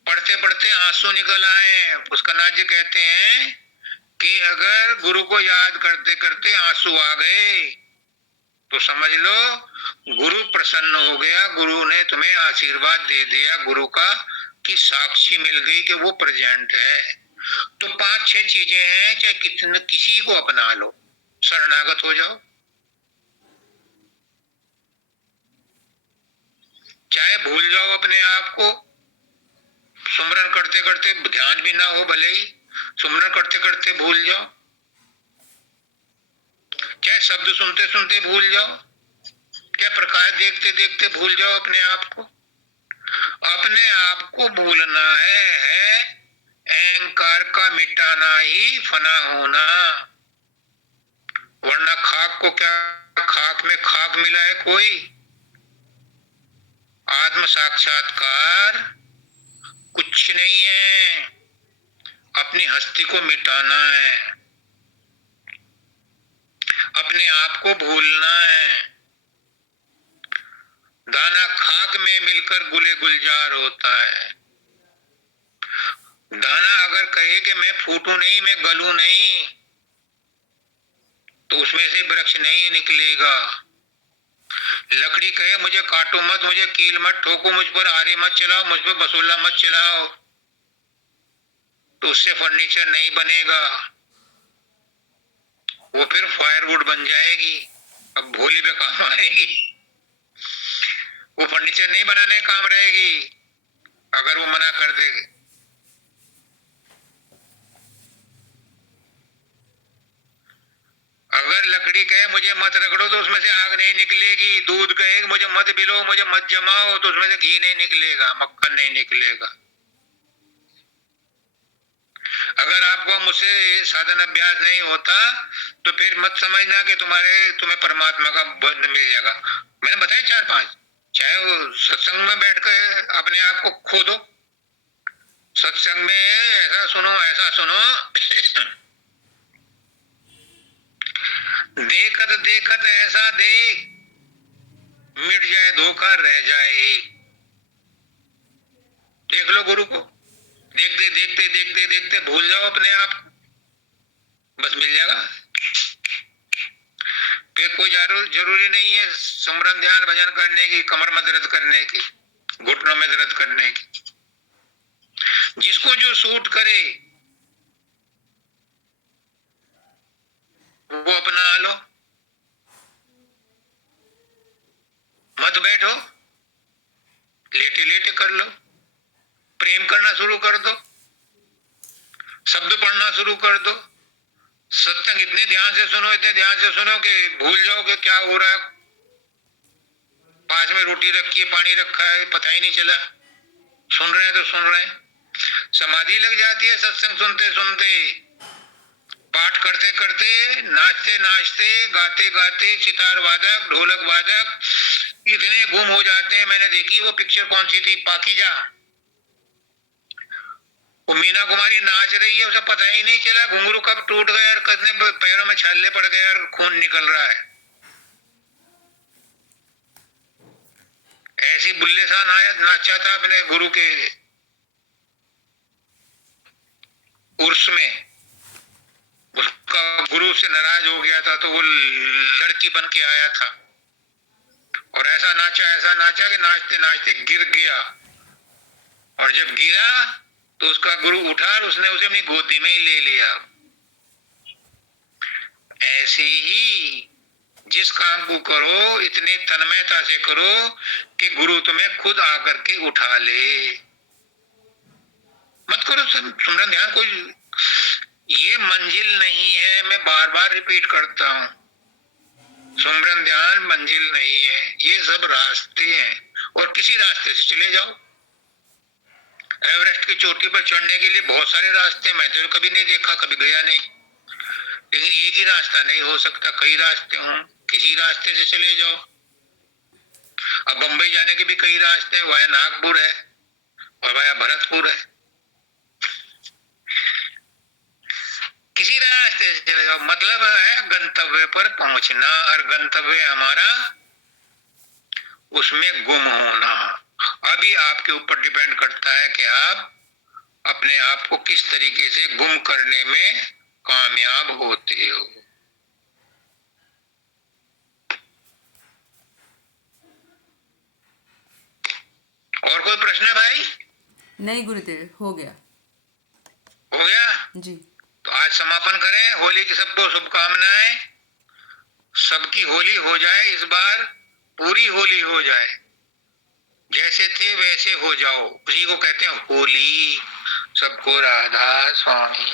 पढ़ते पढ़ते आंसू निकल आए। पुष्करनाथ जी कहते हैं कि अगर गुरु को याद करते करते आंसू आ गए तो समझ लो गुरु प्रसन्न हो गया, गुरु ने तुम्हें आशीर्वाद दे दिया गुरु का, कि साक्षी मिल गई कि वो प्रेजेंट है। तो 5-6 चीजें हैं, चाहे कितने किसी को अपना लो, शरणागत हो जाओ, चाहे भूल जाओ अपने आप को, सुमरन करते करते ध्यान भी ना हो, भले ही सुमरन करते करते भूल जाओ, चाहे शब्द सुनते सुनते भूल जाओ, क्या प्रकाश देखते देखते भूल जाओ अपने आप को। अपने आप को भूलना है अहंकार का मिटाना ही फना होना, वरना खाक को क्या खाक में खाक मिला है कोई। आत्म साक्षात्कार कुछ नहीं है, अपनी हस्ती को मिटाना है, अपने आप को भूलना है। दाना खाक में मिलकर गुले गुलजार होता है। दाना अगर कहे कि मैं फूटू नहीं, मैं गलू नहीं, तो उसमें से वृक्ष नहीं निकलेगा। लकड़ी कहे मुझे काटो मत, मुझे कील मत ठोको, मुझ पर आरी मत चलाओ, मुझ पर बसूला मत चलाओ, तो उससे फर्नीचर नहीं बनेगा, वो फिर फायरवुड बन जाएगी, अब भोले पे काम आएगी, वो फर्नीचर नहीं बनाने काम रहेगी अगर वो मना कर देगी। अगर लकड़ी कहे मुझे मत रगड़ो तो उसमें से आग नहीं निकलेगी, दूध कहे मुझे मत पिलो, मुझे मत जमाओ, तो उसमें से घी नहीं निकलेगा, मक्खन नहीं निकलेगा। अगर आपको मुझसे साधन अभ्यास नहीं होता तो फिर मत समझना कि तुम्हें परमात्मा का बंध मिल जाएगा। मैंने बताया 4-5, चाहे वो सत्संग में बैठकर अपने आप को खो दो, सत्संग में ऐसा सुनो ऐसा सुनो देखत देखत ऐसा देख, मिट जाए धोखा रह जाए एक। देख लो गुरु को, देखते देखते देखते देखते भूल जाओ अपने आप, बस मिल जाएगा। फिर कोई जरूरी नहीं है सुमरन ध्यान भजन करने की, कमर में दर्द करने की, घुटनों में दर्द करने की। जिसको जो सूट करे वो अपना लो, मत बैठो, लेटे लेटे कर लो, प्रेम करना शुरू कर दो, शब्द पढ़ना शुरू कर दो, सत्संग इतने ध्यान से सुनो, इतने ध्यान से सुनो कि भूल जाओ कि क्या हो रहा है। पास में रोटी रखी है, पानी रखा है, पता ही नहीं चला, सुन रहे हैं तो सुन रहे हैं। समाधि लग जाती है सत्संग सुनते सुनते, पाठ करते करते, नाचते नाचते, गाते गाते, सितार वादक ढोलक वादक इतने गुम हो जाते हैं। मैंने देखी वो पिक्चर कौन सी थी, पाकीजा, वो मीना कुमारी नाच रही है, उसे पता ही नहीं चला घुंघरू कब टूट गया और कितने पैरों में छाले पड़ गए और खून निकल रहा है। ऐसी बुल्ले सा नाचा था अपने गुरु के उर्स में। उसका गुरु से नाराज हो गया था तो वो लड़की बन के आया था और ऐसा नाचा कि नाचते नाचते गिर गया। और जब गिरा तो उसका गुरु उठा और उसने उसे अपनी गोदी में ही ले लिया। ऐसे ही जिस काम को करो इतने तन्मयता से करो कि गुरु तुम्हें खुद आकर के उठा ले। मत करो सुमरन ध्यान, कोई ये मंजिल नहीं है। मैं बार बार रिपीट करता हूं, सुमरन ध्यान मंजिल नहीं है, ये सब रास्ते हैं और किसी रास्ते से चले जाओ। एवरेस्ट की चोटी पर चढ़ने के लिए बहुत सारे रास्ते, मैं तो कभी नहीं देखा, कभी गया नहीं, लेकिन एक ही रास्ता नहीं हो सकता, कई रास्ते हों, किसी रास्ते से चले जाओ। अब बंबई जाने के भी कई रास्ते हैं, वाया नागपुर है और वाया भरतपुर है, किसी रास्ते से चले जाओ। मतलब है गंतव्य पर पहुंचना, और गंतव्य हमारा उसमें गुम होना। अभी आपके ऊपर डिपेंड करता है कि आप अपने आप को किस तरीके से गुम करने में कामयाब होते हो। और कोई प्रश्न है भाई? नहीं गुरुदेव, हो गया। हो गया जी। तो आज समापन करें। होली की सबको शुभकामनाएं। सबकी होली हो जाए, इस बार पूरी होली हो जाए, जैसे थे वैसे हो जाओ, उसी को कहते हैं होली। सबको राधा स्वामी।